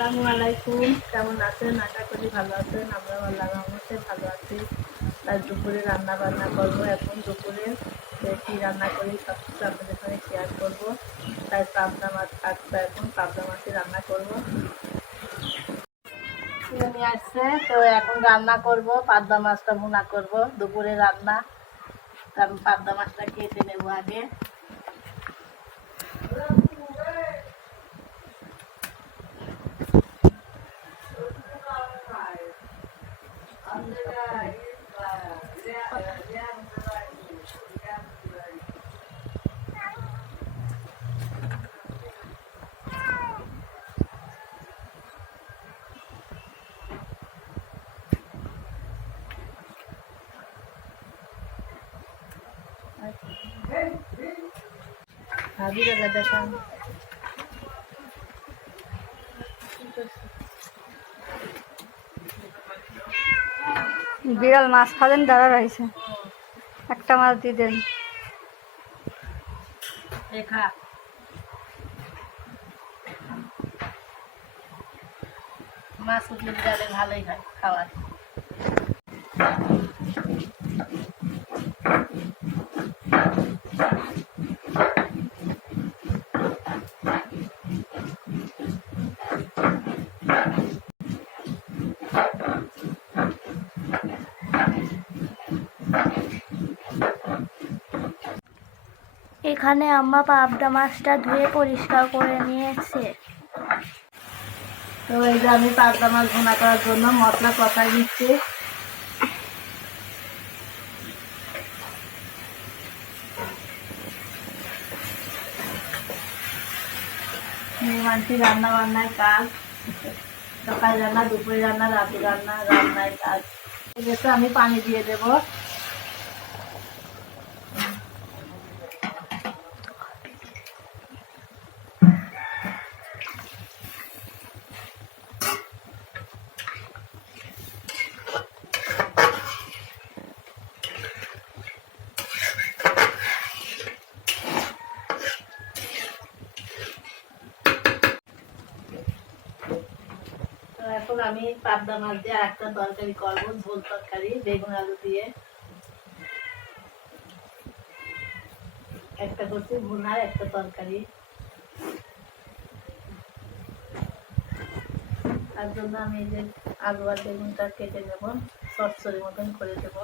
আসসালামু আলাইকুম। কেমন আছেন? আশা করি ভালো আছেন। আমরা আল্লাহ রহমতে ভালো আছি। তাই দুপুরে রান্না বান্না করব। এখন দুপুরে কী রান্না করি, সব কিছু আপনাদের সঙ্গে শেয়ার করব। তাই পাবনা মাছ কাটবো এখন পাবনা মাছই রান্না করব। নিয়ে আসছে তো এখন রান্না করব পাবদা মাছটা ভুনা করব, দুপুরে রান্না। কারণ পাবদা মাছটা কেটে নেব আগে। ভাবি দেখান বিড়াল মাছ খাবেন, দাঁড়া রয়েছে। একটা মাছ দিয়ে দেন। মাছ উঠলে ভালোই হয় খাওয়ার। এখানে আম্মা পাবদা মাছটা ধুয়ে পরিষ্কার করে নিয়েছে। তো এই যে আমি পাবদা মাছ ভুনা করার জন্য মশলা কষাই নিচ্ছি। মেহমানটি রান্না বান্নায় কাজ। সকাল রান্না, দুপুরে রান্না, রাতে রান্না, রান্নায় কাজ। আমি পানি দিয়ে দেবো তো এখন আমি পাবদা মাছ দিয়ে একটা তরকারি করব, ঝোল তরকারি, বেগুন আলু দিয়ে। একটা করছি ভুনার একটা তরকারি। তার জন্য আমি এই যে আলু আর বেগুনটা কেটে নেব সরসরি মতন করে দেবো।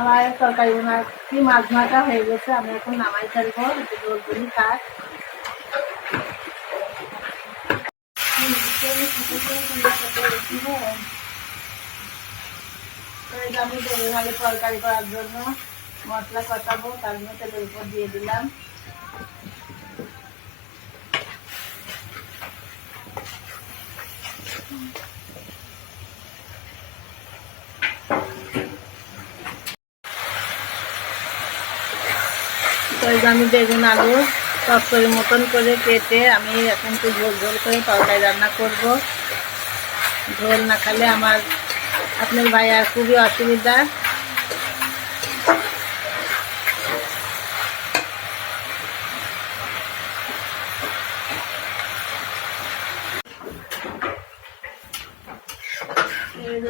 আমার তরকারি কি মাছ হয়ে গেছে, আমি এখন নামাই জলদি যে আমি তরকারি করার জন্য মশলা কষাবো, তার জন্য তেলের উপর দিয়ে দিলাম। তো আমি বেগুন, আলু তরকারি মতন করে কেটে আমি এখন একটু ঝোল ঝোল করে তরকারি রান্না করব। ঝোল না খালে আমার, আপনার ভাইয়ার খুবই অসুবিধা।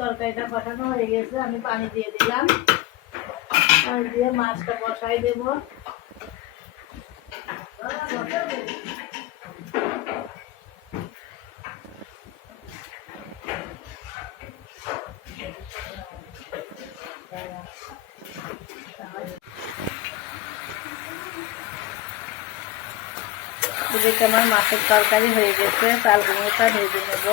তরকারিটা বসানো হয়ে গেছে, আমি পানি দিয়ে দিলাম। দিয়ে মাছটা বসাই দেবো। এদিকে আমার মাছের তরকারি হয়ে গেছে চাল কুমড়োটা ভেজে নেব।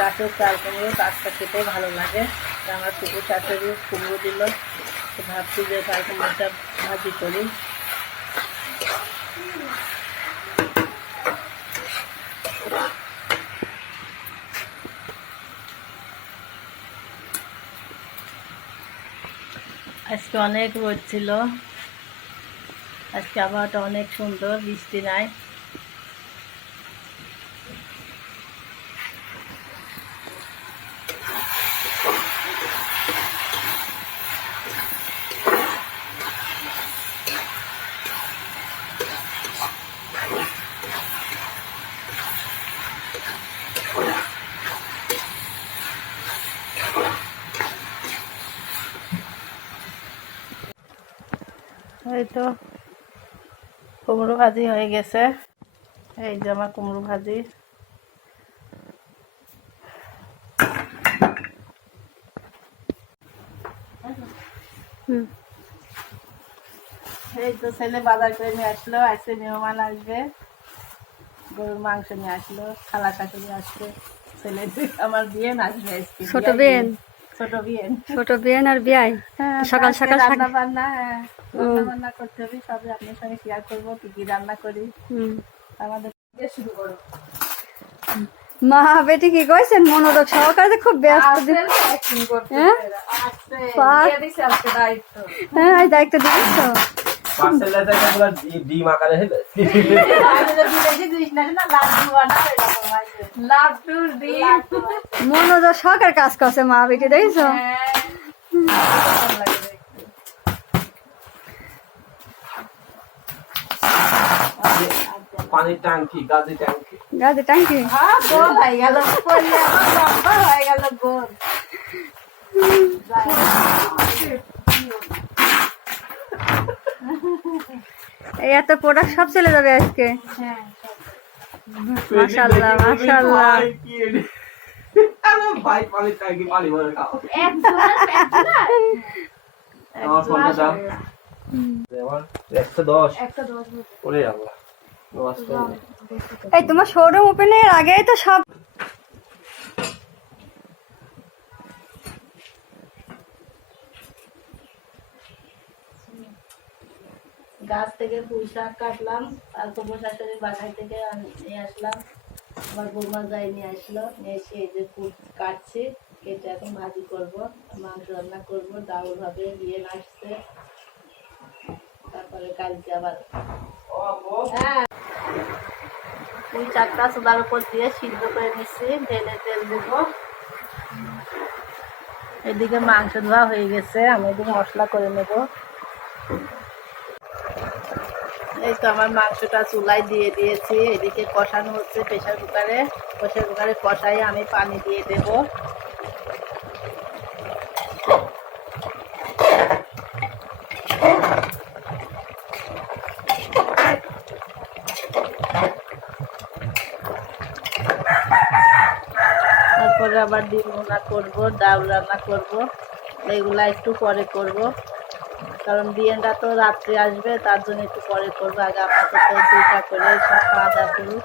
গাছের চাল কুমড়ো তারটা খেতে ভালো লাগে। আমার পুকুর শাশুড়ি কুমড়ো দিল ভাবছি যে চাল কুমড়োটা ভাজি করি। আজকে অনেক রোদ ছিল। আজকে আবহাওয়াটা অনেক সুন্দর বৃষ্টি নাই। এই তো কুমড়ো ভাজি হয়ে গেছে। এই যে আমার কুমড়ো ভাজি। এই তো ছেলে বাজার করে নিয়ে আসলো আজকে মেহমান আসবে। গরুর মাংস নিয়ে আসলো খালা শাশুড়ি আসবে। ছেলে আমার বিয়ে আসবে আজকে ছোট বিয়েন? ছোট বিয়েন ছোট বিয়েন আর বিয়াই? হ্যাঁ, সকাল সকাল রান্না বান্না হ্যাঁ, রান্না বান্না করতে হবে সবই আপনার সঙ্গে শেয়ার করব কি কি রান্না করি। আমাদের দিয়ে শুরু করো। মা বেটি কি কইছেন? মনোযোগ সহকারে খুব ব্যস্ত হ্যাঁ? দায়িত্ব। হ্যাঁ দায়িত্ব দিচ্ছ ডিম আকারে হেলে মনোযোগ সহকারে কাজ করছে মা বেটি দেখছ? হ্যাঁ। ভালো পানির ট্যাঙ্কি গাজি ট্যাঙ্কি গাছে টাঙ্কি হ্যাঁ, গোল হয়ে গেল, লম্বা হয়ে গেল গোল। এত প্রোডাক্ট সব চলে যাবে আজকে? হ্যাঁ, মাশাআল্লাহ মাশাআল্লাহ। ভাই, পানি ভরে খাও। আমার ফোনটা দাও। এই তোমার শোরুম ওপেনের আগেই তো সব গাছ থেকে পুঁই শাক কাটলাম আর কুমড়ো শাশুড়ির বাসায় থেকে নিয়ে আসলাম। আমার বৌমা যাই নিয়ে আসলো, নিয়ে এসে এই যে কুট কাটছি, কেটে এখন ভাজি করব, মাংস রান্না করব, ডাউল হবে বিয়ে আসছে। তারপরে কালকে আবার হ্যাঁ। পুঁই শাকটা উপর দিয়ে সিদ্ধ করে নিচ্ছি ঢেলে তেল দেবো। এদিকে মাংস ধোয়া হয়ে গেছে, আমি এদিকে মশলা করে নেব। তো আমার মাংসটা চুলায় দিয়ে দিয়েছি, এদিকে কষানো হচ্ছে প্রেশার কুকারে। প্রেশার কুকারে কষাই আমি পানি দিয়ে দেব। তারপরে আবার ডিম রান্না করব, ডাল রান্না করব। এগুলা একটু পরে করব। কারণ বিয়েটা তো রাত্রে আসবে, তার জন্য একটু পরে করব। আগে আপাতত দুইটা করে সব খাওয়া দাওয়া করুক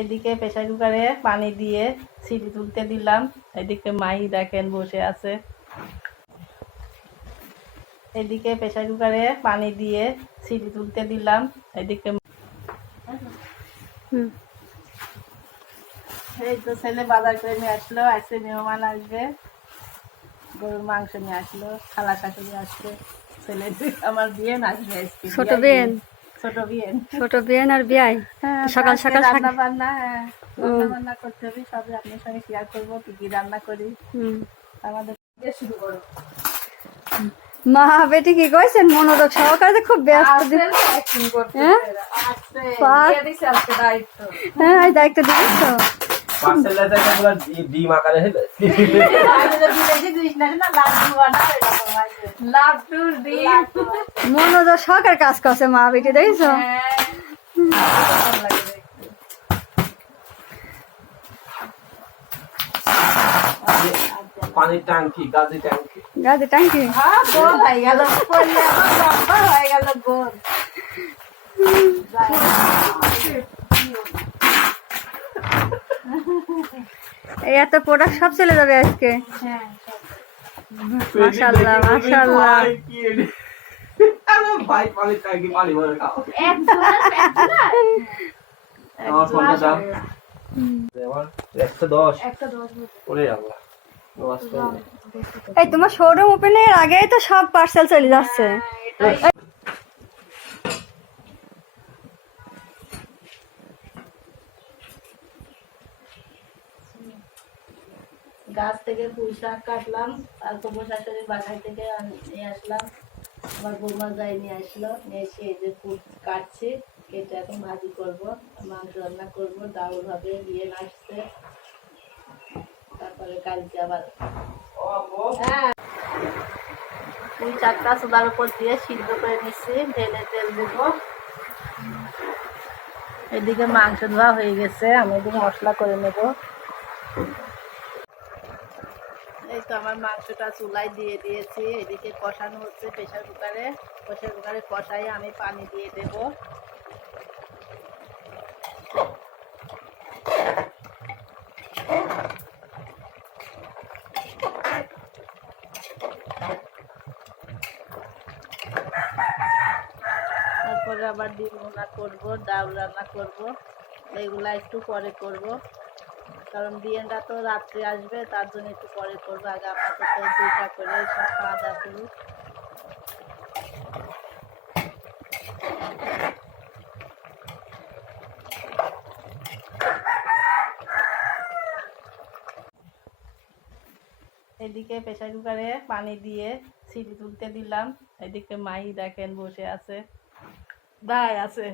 এদিকে প্রেশার কুকারে পানি দিয়ে সিটি তুলতে দিলাম। এদিকে মাই দেখেন বসে আছে। এদিকে প্রেশার কুকারে পানি দিয়ে সিটি তুলতে দিলাম এদিকে এই তো ছেলে বাজার করে নিয়ে আসলো আজকে মেহমান আসবে গরুর মাংস নিয়ে আসলো খালা শাশুড়ি আসবে ছেলে আমার বিয়েন আসবে আজকে ছোট বিয়েন? ছোট বিয়েন। ছোট বিয়েন আর বিয়াই? হ্যাঁ, সকাল সকাল রান্না বান্না হ্যাঁ, রান্না বান্না করতে হবে সবই আপনার সঙ্গে শেয়ার করব কি কি রান্না করি। আমাদের শুরু করো। মা বেটি কি কইছেন? মনোযোগ সহকারে খুব ব্যস্ত হ্যাঁ? দায়িত্ব। হ্যাঁ দায়িত্ব দিচ্ছ। মনোযোগ সহকারে কাজ করছে মা বেটি দেখছ হ্যাঁ। ভালো লাগে দেখতে। পানির ট্যাঙ্কি গাজি ট্যাঙ্কি গাছে টাঙ্কি হ্যাঁ, গোল হয়ে গেল, লম্বা হয়ে গেল গোল। এই এত প্রোডাক্ট সব চলে যাবে আজকে? হ্যাঁ, মাশাআল্লাহ মাশাআল্লাহ। ভাই, কি এটি? আরে ভাই পানির ট্যাঙ্কি পানি ভরে খাও। আমার ফোনটা দাও। আমার একশো দশ। ওরে আল্লাহ। এই তোমার শোরুম ওপেনের আগেই তো সব পার্সেল চলে যাচ্ছে। গাছ থেকে পুঁই শাক কাটলাম আর কুমড়ো শাশুড়ির বাসায় থেকে নিয়ে আসলাম। আমার বৌমা যাই নিয়ে আসলো, নিয়ে এসে এই যে কুট কাটছি, কেটে এখন ভাজি করব, মাংস রান্না করব ডাউল হবে বিয়ে আসছে তারপরে কালকে আবার। হ্যাঁ। দুই চারটা চুলার উপর দিয়ে সিদ্ধ করে নিচ্ছি ঢেলে তেল দেব। এদিকে মাংস ধোয়া হয়ে গেছে আমি এদিকে মশলা করে নেব। এই তো আমার মাংসটা চুলায় দিয়ে দিয়েছি এদিকে কষানো হচ্ছে প্রেশার কুকারে। প্রেশার কুকারে কষাই আমি পানি দিয়ে দেব। তারপরে আবার ডিম রান্না করব, ডাল রান্না করব, এগুলা একটু পরে করব। কারণ বিয়েটা তো রাত্রে আসবে, তার জন্য একটু পরে করব। আগে আপাতত দুইটা করে সব খাওয়া দাওয়া করুক এদিকে প্রেশার কুকারে পানি দিয়ে সিটি তুলতে দিলাম। এদিকে মাই দেখেন বসে আছে। দায় আছে